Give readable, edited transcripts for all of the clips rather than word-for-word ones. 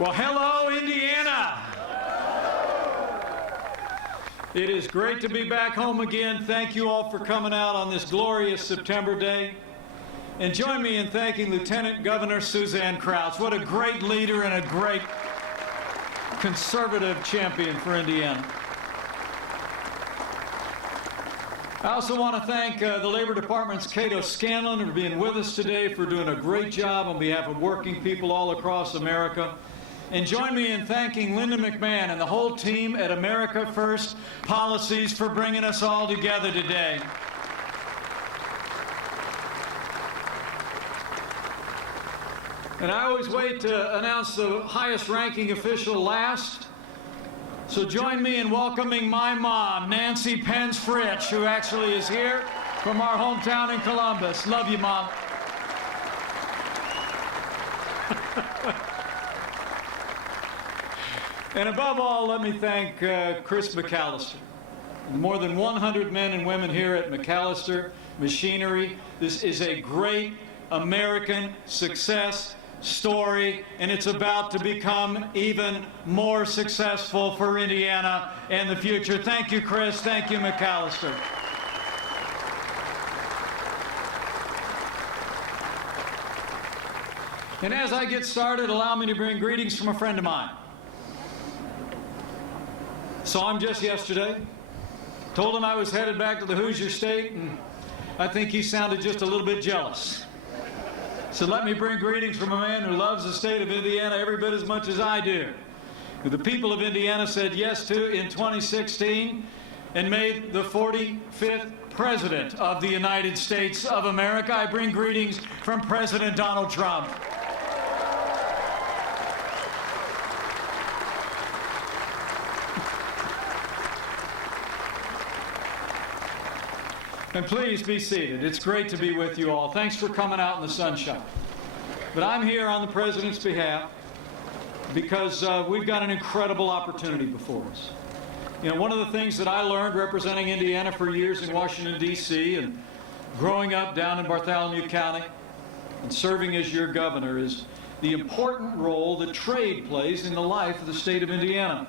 Well, hello, Indiana. It is great to be back home again. Thank you all for coming out on this glorious September day. And join me in thanking Lieutenant Governor Suzanne Krause. What a great leader and a great conservative champion for Indiana. I also want to thank the Labor Department's Cato Scanlon for being with us today, for doing a great job on behalf of working people all across America. And join me in thanking Linda McMahon and the whole team at America First Policies for bringing us all together today. And I always wait to announce the highest ranking official last. So join me in welcoming my mom, Nancy Pence Fritsch, who actually is here from our hometown in Columbus. Love you, Mom. And above all, let me thank Chris McAllister. More than 100 men and women here at McAllister Machinery. This is a great American success story, and it's about to become even more successful for Indiana in the future. Thank you, Chris. Thank you, McAllister. And as I get started, allow me to bring greetings from a friend of mine. Saw him just yesterday, told him I was headed back to the Hoosier State, and I think he sounded just a little bit jealous. So let me bring greetings from a man who loves the state of Indiana every bit as much as I do, who the people of Indiana said yes to in 2016 and made the 45th President of the United States of America. I bring greetings from President Donald Trump. And please be seated. It's great to be with you all. Thanks for coming out in the sunshine. But I'm here on the President's behalf because we've got an incredible opportunity before us. You know, one of the things that I learned representing Indiana for years in Washington, D.C., and growing up down in Bartholomew County and serving as your governor is the important role that trade plays in the life of the state of Indiana.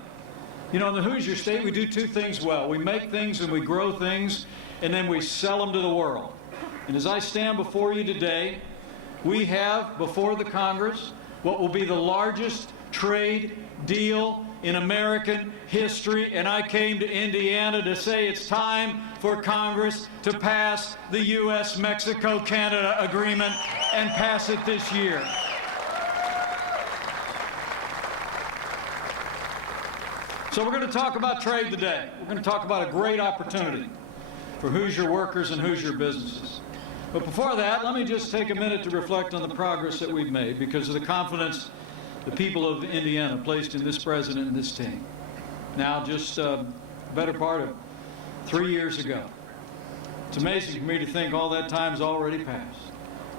You know, in the Hoosier State, we do two things well. We make things and we grow things, and then we sell them to the world. And as I stand before you today, we have before the Congress what will be the largest trade deal in American history, and I came to Indiana to say it's time for Congress to pass the U.S.-Mexico-Canada agreement and pass it this year. So we're going to talk about trade today. We're going to talk about a great opportunity for Hoosier workers and Hoosier businesses. But before that, let me just take a minute to reflect on the progress that we've made because of the confidence the people of Indiana placed in this president and this team. Now, just a better part of 3 years ago. It's amazing for me to think all that time's already passed.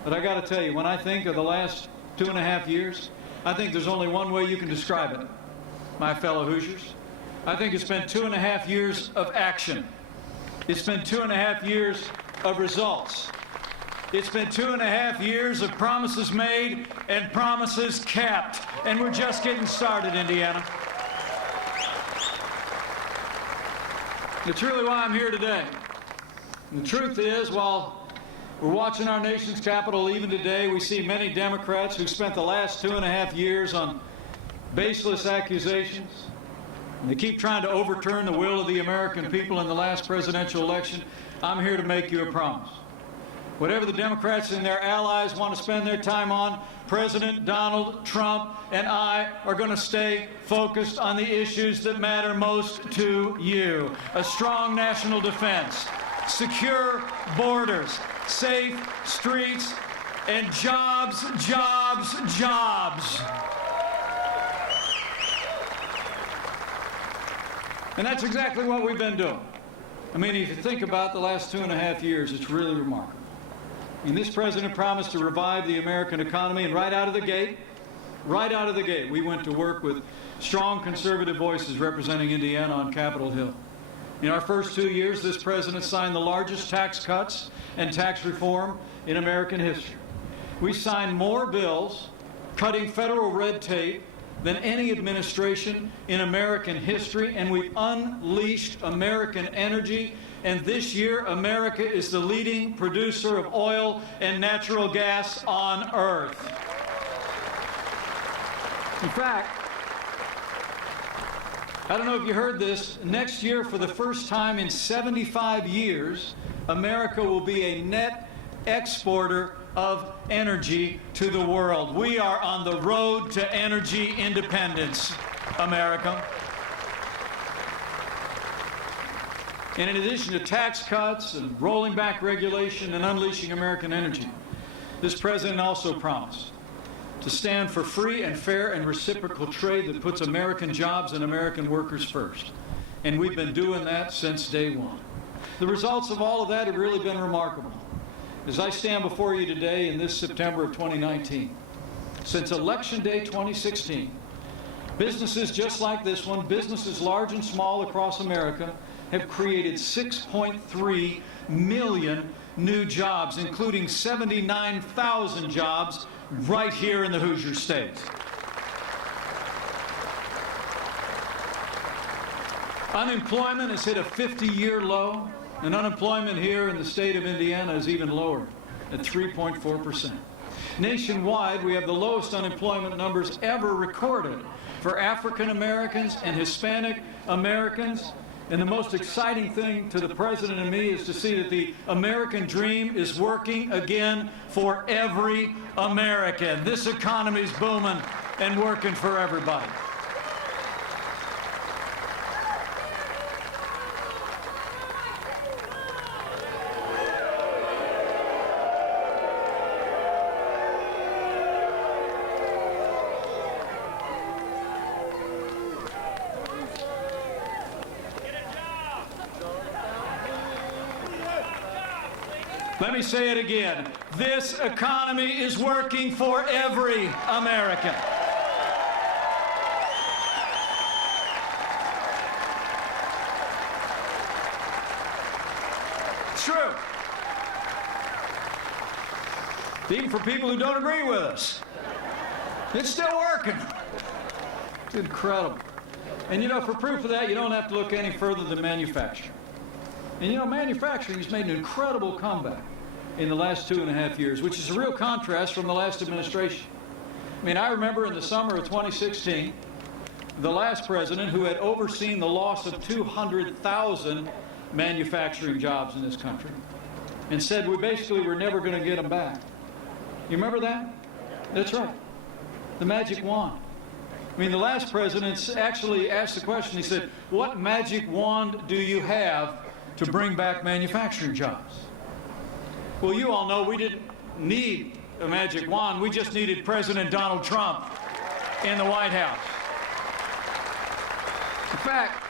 But I got to tell you, when I think of the last 2.5 years, I think there's only one way you can describe it, my fellow Hoosiers. I think it's been 2.5 years of action. It's been 2.5 years of results. It's been 2.5 years of promises made and promises kept. And we're just getting started, Indiana. It's really why I'm here today. And the truth is, while we're watching our nation's capital even today, we see many Democrats who spent the last 2.5 years on baseless accusations. And they keep trying to overturn the will of the American people in the last presidential election. I'm here to make you a promise. Whatever the Democrats and their allies want to spend their time on, President Donald Trump and I are going to stay focused on the issues that matter most to you. A strong national defense, secure borders, safe streets, and jobs, jobs, jobs. And that's exactly what we've been doing. I mean, if you think about the last 2.5 years, it's really remarkable. And this president promised to revive the American economy, and right out of the gate, we went to work with strong conservative voices representing Indiana on Capitol Hill. In our first 2 years, this president signed the largest tax cuts and tax reform in American history. We signed more bills cutting federal red tape than any administration in American history, and we've unleashed American energy. And this year, America is the leading producer of oil and natural gas on Earth. In fact, I don't know if you heard this, next year, for the first time in 75 years, America will be a net exporter of energy to the world. We are on the road to energy independence, America. And in addition to tax cuts and rolling back regulation and unleashing American energy, this president also promised to stand for free and fair and reciprocal trade that puts American jobs and American workers first. And we've been doing that since day one. The results of all of that have really been remarkable. As I stand before you today in this September of 2019, since Election Day 2016, businesses just like this one, businesses large and small across America, have created 6.3 million new jobs, including 79,000 jobs right here in the Hoosier State. Unemployment has hit a 50-year low, and unemployment here in the state of Indiana is even lower, at 3.4%. Nationwide, we have the lowest unemployment numbers ever recorded for African Americans and Hispanic Americans. And the most exciting thing to the President and me is to see that the American dream is working again for every American. This economy's booming and working for everybody. Let me say it again. This economy is working for every American. It's true. Even for people who don't agree with us. It's still working. It's incredible. And you know, for proof of that, you don't have to look any further than manufacturing. And you know, manufacturing has made an incredible comeback in the last 2.5 years, which is a real contrast from the last administration. I mean, I remember in the summer of 2016, the last president, who had overseen the loss of 200,000 manufacturing jobs in this country, and said we basically were never going to get them back. You remember that? That's right. The magic wand. I mean, the last president actually asked the question, he said, what magic wand do you have to bring back manufacturing jobs? Well, you all know we didn't need a magic wand. We just needed President Donald Trump in the White House. In fact,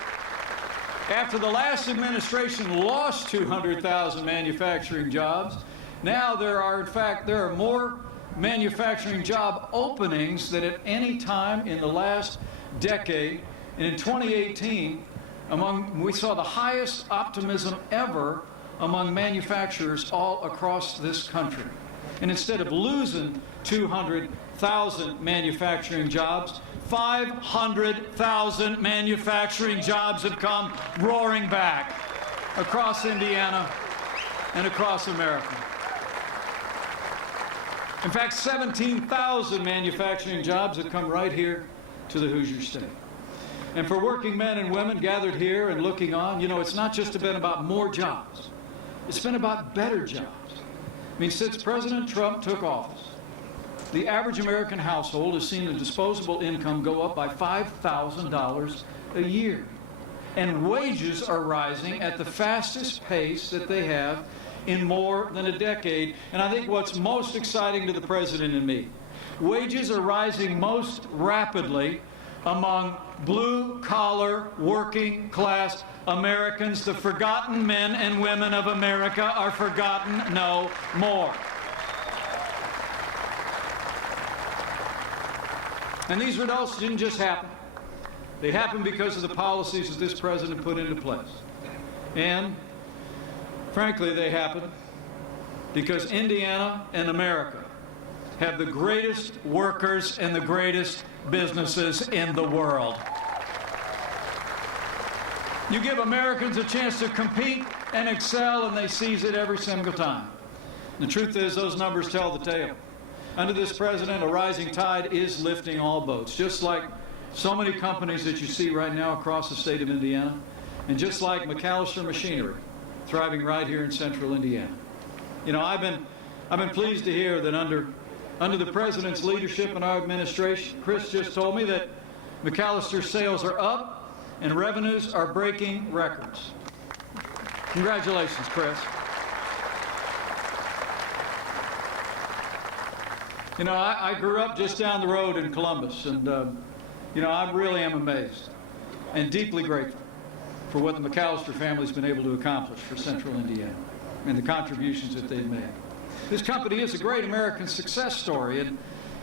after the last administration lost 200,000 manufacturing jobs, now there are more manufacturing job openings than at any time in the last decade. And in 2018, we saw the highest optimism ever among manufacturers all across this country. And instead of losing 200,000 manufacturing jobs, 500,000 manufacturing jobs have come roaring back across Indiana and across America. In fact, 17,000 manufacturing jobs have come right here to the Hoosier State. And for working men and women gathered here and looking on, you know, it's not just been about more jobs. It's been about better jobs. I mean, since President Trump took office, the average American household has seen the disposable income go up by $5,000 a year. And wages are rising at the fastest pace that they have in more than a decade. And I think what's most exciting to the President and me, wages are rising most rapidly among blue-collar, working-class Americans. The forgotten men and women of America are forgotten no more. And these results didn't just happen. They happened because of the policies that this president put into place. And, frankly, they happened because Indiana and America have the greatest workers and the greatest businesses in the world. You give Americans a chance to compete and excel, and they seize it every single time. The truth is, those numbers tell the tale. Under this president, a rising tide is lifting all boats, just like so many companies that you see right now across the state of Indiana, and just like McAllister Machinery, thriving right here in central Indiana. You know, I've been pleased to hear that under the president's leadership and our administration, Chris just told me that McAllister sales are up and revenues are breaking records. Congratulations, Chris. You know, I grew up just down the road in Columbus, and you know, I really am amazed and deeply grateful for what the McAllister family's been able to accomplish for central Indiana and the contributions that they've made. This company is a great American success story, and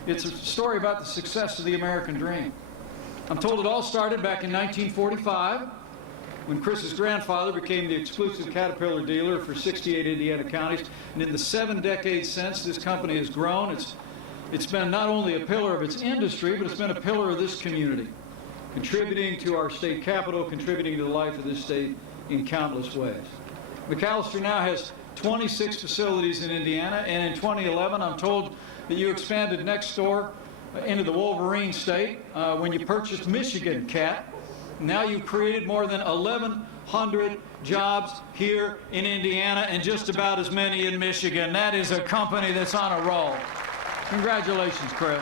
it's a story about the success of the American dream. I'm told it all started back in 1945 when Chris's grandfather became the exclusive Caterpillar dealer for 68 Indiana counties, and in the 7 decades since, this company has grown. It's been not only a pillar of its industry, but it's been a pillar of this community, contributing to our state capital, contributing to the life of this state in countless ways. McAllister now has 26 facilities in Indiana, and in 2011, I'm told that you expanded next door into the Wolverine state when you purchased Michigan Cat. Now you've created more than 1,100 jobs here in Indiana and just about as many in Michigan. That is a company that's on a roll. Congratulations, Chris.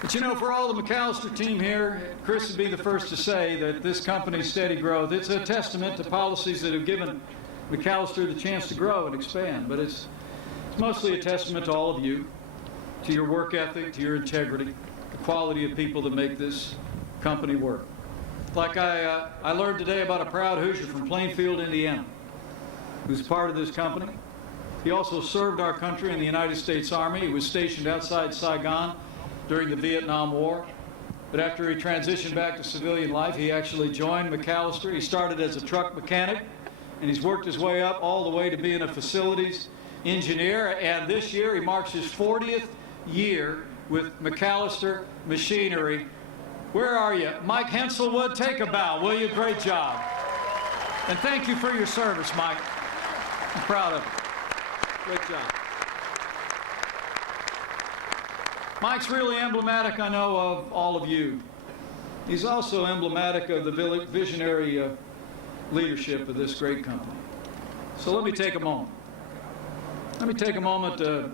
But you know, for all the McAllister team here, Chris would be the first to say that this company's steady growth, it's a testament to policies that have given McAllister the chance to grow and expand. But it's mostly a testament to all of you, to your work ethic, to your integrity, the quality of people that make this company work. Like I learned today about a proud Hoosier from Plainfield, Indiana, who's part of this company. He also served our country in the United States Army. He was stationed outside Saigon during the Vietnam War. But after he transitioned back to civilian life, he actually joined McAllister. He started as a truck mechanic, and he's worked his way up all the way to being a facilities engineer. And this year, he marks his 40th year with McAllister Machinery. Where are you? Mike Henselwood, take a bow, will you? Great job. And thank you for your service, Mike. I'm proud of you. Great job. Mike's really emblematic, I know, of all of you. He's also emblematic of the visionary leadership of this great company. So let me take a moment. Let me take a moment to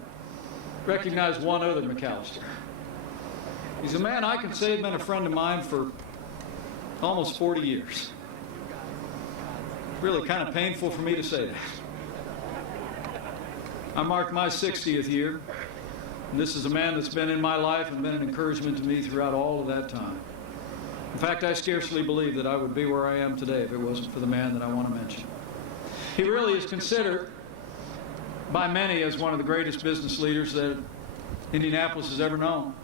recognize one other McAllister. He's a man I can say has been a friend of mine for almost 40 years. Really kind of painful for me to say that. I marked my 60th year, and this is a man that's been in my life and been an encouragement to me throughout all of that time. In fact, I scarcely believe that I would be where I am today if it wasn't for the man that I want to mention. He really is considered by many as one of the greatest business leaders that Indianapolis has ever known.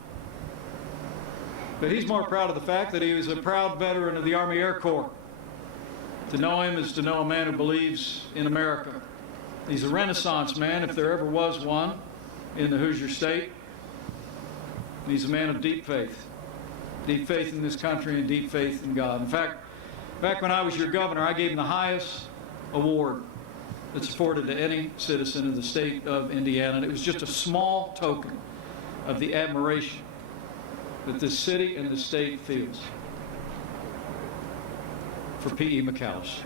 But he's more proud of the fact that he was a proud veteran of the Army Air Corps. To know him is to know a man who believes in America. He's a Renaissance man, if there ever was one, in the Hoosier State. And he's a man of deep faith in this country and deep faith in God. In fact, back when I was your governor, I gave him the highest award that's afforded to any citizen of the state of Indiana. And it was just a small token of the admiration that this city and the state feels for P.E. McAllister.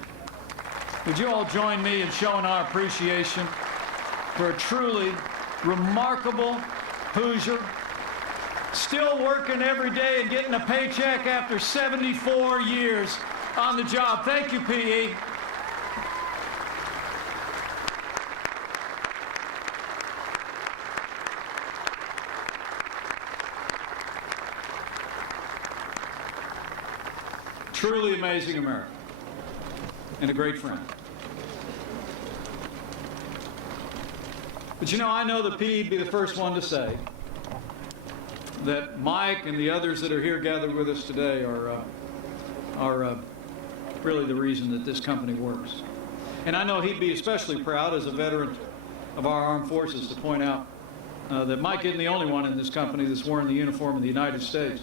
Would you all join me in showing our appreciation for a truly remarkable Hoosier, still working every day and getting a paycheck after 74 years on the job. Thank you, P.E. Truly amazing America, and a great friend. But you know, I know that Pete'd be the first one to say that Mike and the others that are here gathered with us today are really the reason that this company works. And I know he'd be especially proud as a veteran of our armed forces to point out that Mike isn't the only one in this company that's wearing the uniform of the United States.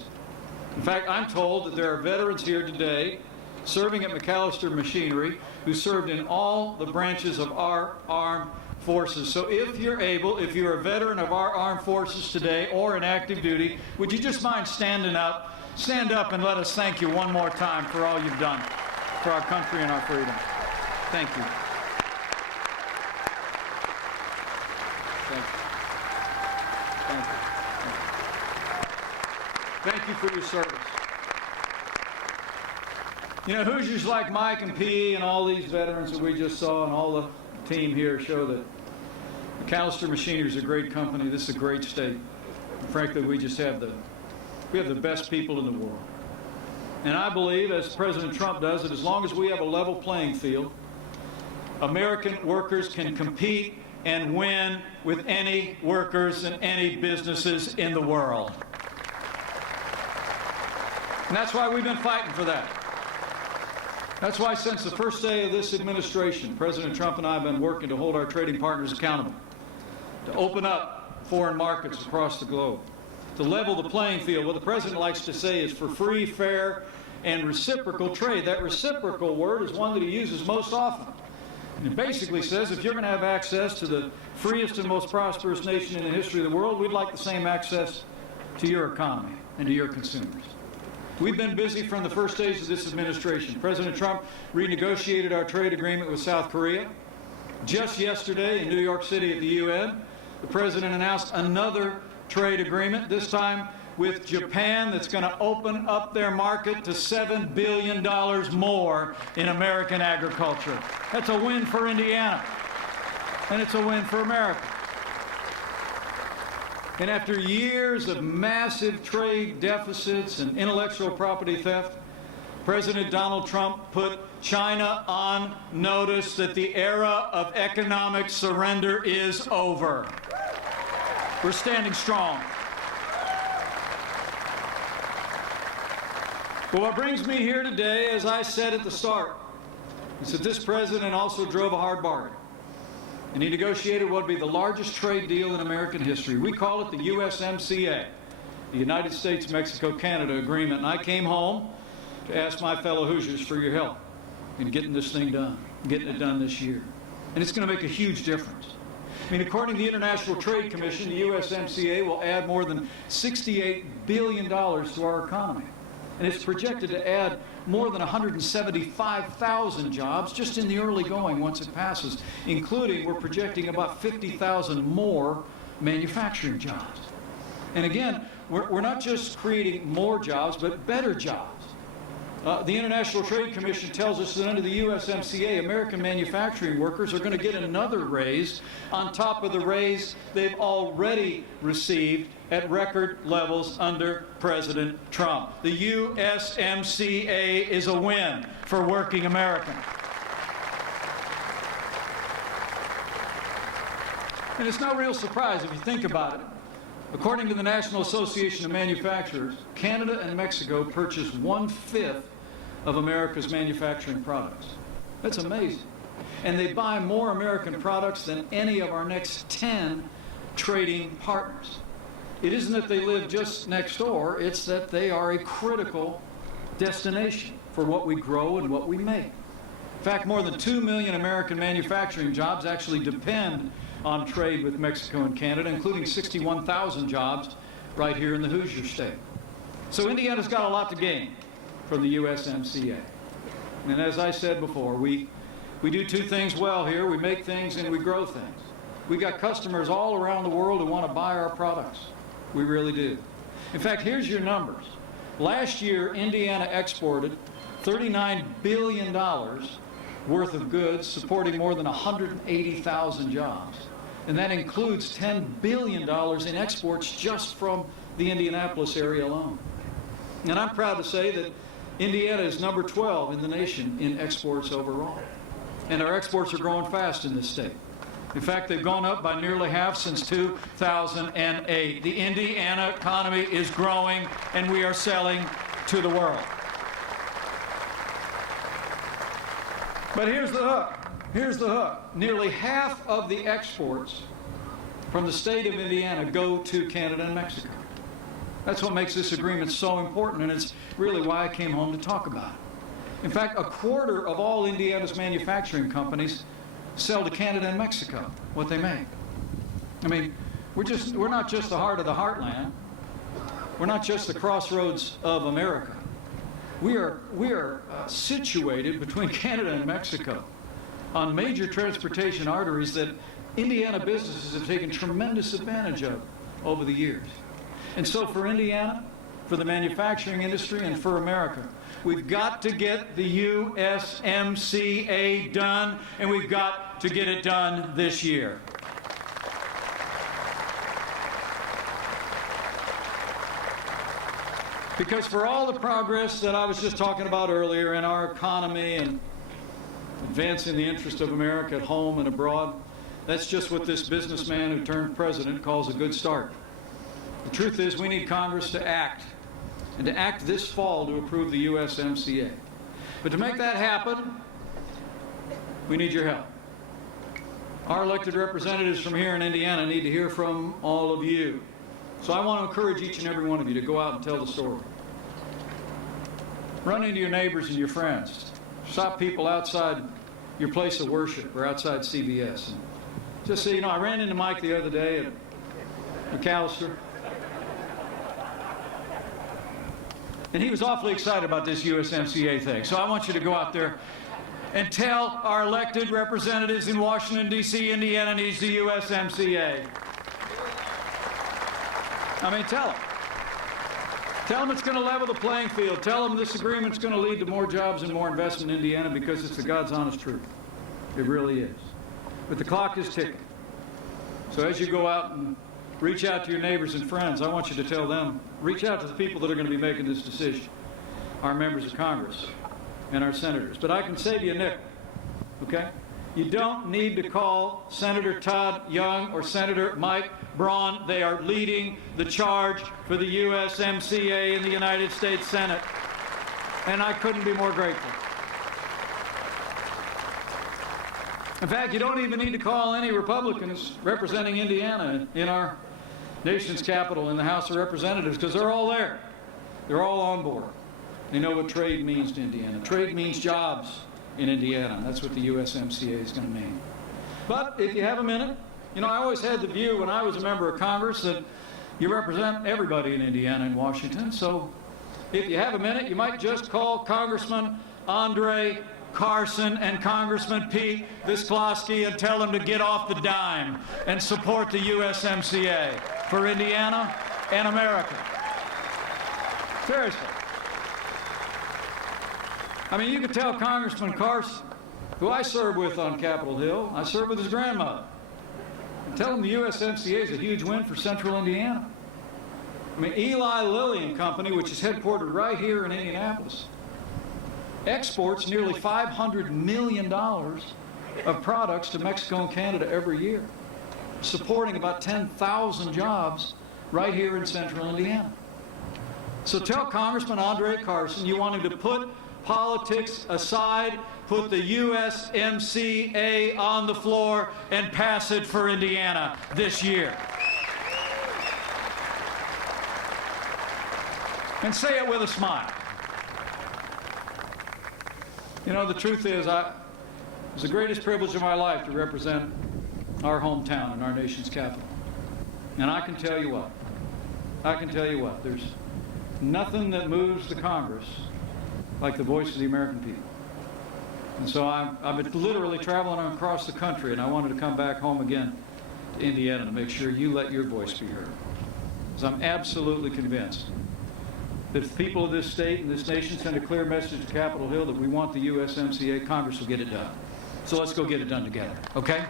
In fact, I'm told that there are veterans here today serving at McAllister Machinery who served in all the branches of our armed forces. So if you're able, if you're a veteran of our armed forces today or in active duty, would you just mind standing up? Stand up and let us thank you one more time for all you've done for our country and our freedom. Thank you. Thank you. Thank you. Thank you for your service. You know, Hoosiers like Mike and P and all these veterans that we just saw and all the team here show that McAllister Machinery is a great company. This is a great state. And frankly, we just have the best people in the world. And I believe, as President Trump does, that as long as we have a level playing field, American workers can compete and win with any workers and any businesses in the world. And that's why we've been fighting for that. That's why since the first day of this administration, President Trump and I have been working to hold our trading partners accountable, to open up foreign markets across the globe, to level the playing field. What the President likes to say is for free, fair, and reciprocal trade. That reciprocal word is one that he uses most often. And it basically says if you're going to have access to the freest and most prosperous nation in the history of the world, we'd like the same access to your economy and to your consumers. We've been busy from the first days of this administration. President Trump renegotiated our trade agreement with South Korea. Just yesterday in New York City at the UN, the President announced another trade agreement, this time with Japan, that's going to open up their market to $7 billion more in American agriculture. That's a win for Indiana, and it's a win for America. And after years of massive trade deficits and intellectual property theft, President Donald Trump put China on notice that the era of economic surrender is over. We're standing strong. But what brings me here today, as I said at the start, is that this president also drove a hard bargain. And he negotiated what would be the largest trade deal in American history. We call it the USMCA, the United States-Mexico-Canada Agreement. And I came home to ask my fellow Hoosiers for your help in getting this thing done, getting it done this year. And it's going to make a huge difference. I mean, according to the International Trade Commission, the USMCA will add more than $68 billion to our economy. And it's projected to add more than 175,000 jobs just in the early going once it passes, including we're projecting about 50,000 more manufacturing jobs. And again, we're not just creating more jobs, but better jobs. The International Trade Commission tells us that under the USMCA, American manufacturing workers are going to get another raise on top of the raise they've already received at record levels under President Trump. The USMCA is a win for working Americans. And it's no real surprise if you think about it. According to the National Association of Manufacturers, Canada and Mexico purchase 1/5 of America's manufacturing products. That's amazing. And they buy more American products than any of our next 10 trading partners. It isn't that they live just next door, it's that they are a critical destination for what we grow and what we make. In fact, more than 2 million American manufacturing jobs actually depend on trade with Mexico and Canada, including 61,000 jobs right here in the Hoosier State. So Indiana's got a lot to gain from the USMCA. And as I said before, we do two things well here. We make things and we grow things. We got customers all around the world who want to buy our products. We really do. In fact, here's your numbers. Last year, Indiana exported $39 billion worth of goods, supporting more than 180,000 jobs. And that includes $10 billion in exports just from the Indianapolis area alone. And I'm proud to say that Indiana is number 12 in the nation in exports overall. And our exports are growing fast in this state. In fact, they've gone up by nearly half since 2008. The Indiana economy is growing, and we are selling to the world. But here's the hook. Here's the hook. Nearly half of the exports from the state of Indiana go to Canada and Mexico. That's what makes this agreement so important, and it's really why I came home to talk about it. In fact, a quarter of all Indiana's manufacturing companies sell to Canada and Mexico what they make. I mean, we're not just the heart of the heartland. We're not just the crossroads of America. We are situated between Canada and Mexico on major transportation arteries that Indiana businesses have taken tremendous advantage of over the years. And so for Indiana, for the manufacturing industry, and for America, we've got to get the USMCA done, and we've got to get it done this year. Because for all the progress that I was just talking about earlier in our economy and advancing the interest of America at home and abroad, that's just what this businessman who turned president calls a good start. The truth is, we need Congress to act, and to act this fall to approve the USMCA. But to make that happen, we need your help. Our elected representatives from here in Indiana need to hear from all of you. So I want to encourage each and every one of you to go out and tell the story. Run into your neighbors and your friends. Stop people outside your place of worship or outside CVS. And just say, I ran into Mike the other day at McAllister, and he was awfully excited about this USMCA thing. So I want you to go out there and tell our elected representatives in Washington, D.C., Indiana needs the USMCA. I mean, tell them. Tell them it's going to level the playing field. Tell them this agreement's going to lead to more jobs and more investment in Indiana, because it's the God's honest truth. It really is. But the clock is ticking. So as you go out and reach out to your neighbors and friends, I want you to tell them, reach out to the people that are going to be making this decision, our members of Congress and our senators. But I can save you a nickel, okay? You don't need to call Senator Todd Young or Senator Mike Braun. They are leading the charge for the USMCA in the United States Senate, and I couldn't be more grateful. In fact, you don't even need to call any Republicans representing Indiana in our nation's capital in the House of Representatives, because they're all there. They're all on board. They know what trade means to Indiana. Trade means jobs in Indiana. That's what the USMCA is going to mean. But if you have a minute, I always had the view when I was a member of Congress that you represent everybody in Indiana and Washington. So if you have a minute, you might just call Congressman Andre Carson and Congressman Pete Visclosky and tell them to get off the dime and support the USMCA for Indiana and America. Seriously. I mean, you could tell Congressman Carson, who I served with on Capitol Hill, I served with his grandmother, and tell him the USMCA is a huge win for central Indiana. I mean, Eli Lilly and Company, which is headquartered right here in Indianapolis, exports nearly $500 million of products to Mexico and Canada every year, supporting about 10,000 jobs right here in central Indiana. So tell Congressman Andre Carson you want him to put politics aside, put the USMCA on the floor, and pass it for Indiana this year. And say it with a smile. The truth is, it was the greatest privilege of my life to represent our hometown and our nation's capital. And I can tell you what, there's nothing that moves the Congress like the voice of the American people. And so I've been literally traveling across the country, and I wanted to come back home again to Indiana to make sure you let your voice be heard. Because I'm absolutely convinced that if people of this state and this nation send a clear message to Capitol Hill that we want the USMCA, Congress will get it done. So let's go get it done together, okay?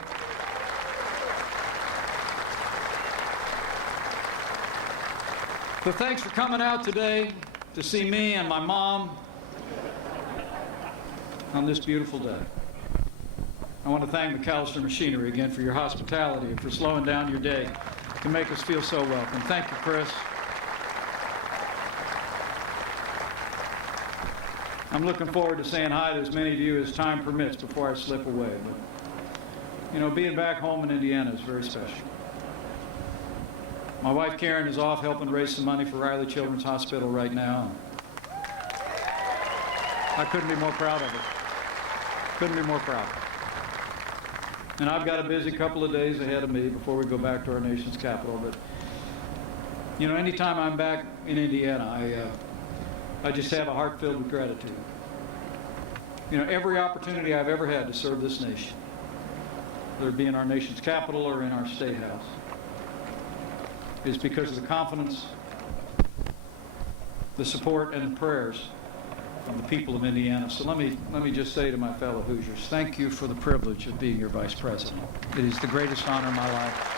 So thanks for coming out today to see me and my mom on this beautiful day. I want to thank McAllister Machinery again for your hospitality and for slowing down your day to make us feel so welcome. Thank you, Chris. I'm looking forward to saying hi to as many of you as time permits before I slip away. But, you know, being back home in Indiana is very special. My wife Karen is off helping raise some money for Riley Children's Hospital right now. I couldn't be more proud of her. Couldn't be more proud. And I've got a busy couple of days ahead of me before we go back to our nation's capital. But, you know, anytime I'm back in Indiana, I just have a heart filled with gratitude. You know, every opportunity I've ever had to serve this nation, whether it be in our nation's capital or in our state house, is because of the confidence, the support, and the prayers of the people of Indiana. So let me just say to my fellow Hoosiers, thank you for the privilege of being your Vice President. It is the greatest honor in my life.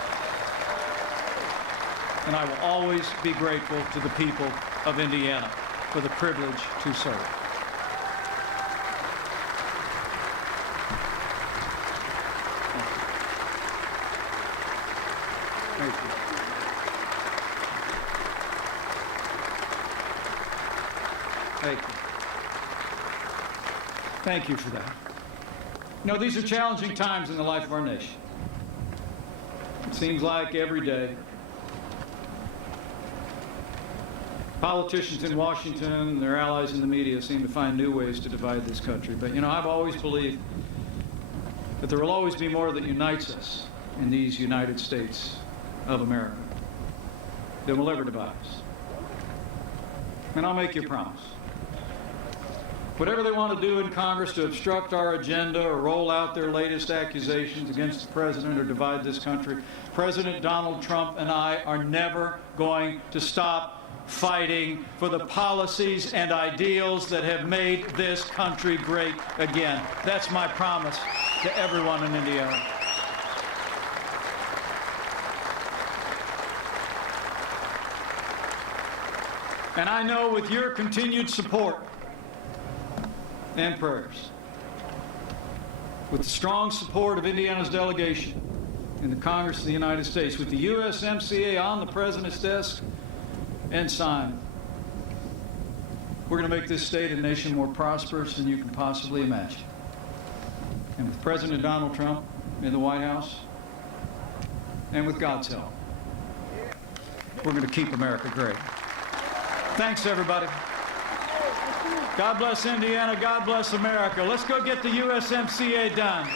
And I will always be grateful to the people of Indiana for the privilege to serve. Thank you. Thank you. Thank you for that. You know, these are challenging times in the life of our nation. It seems like every day politicians in Washington and their allies in the media seem to find new ways to divide this country. But, you know, I've always believed that there will always be more that unites us in these United States of America than will ever divide us. And I'll make you a promise. Whatever they want to do in Congress to obstruct our agenda or roll out their latest accusations against the president or divide this country, President Donald Trump and I are never going to stop fighting for the policies and ideals that have made this country great again. That's my promise to everyone in Indiana. And I know with your continued support and prayers, with the strong support of Indiana's delegation in the Congress of the United States, with the USMCA on the President's desk and signed, we're going to make this state and nation more prosperous than you can possibly imagine. And with President Donald Trump in the White House, and with God's help, we're going to keep America great. Thanks, everybody. God bless Indiana. God bless America. Let's go get the USMCA done.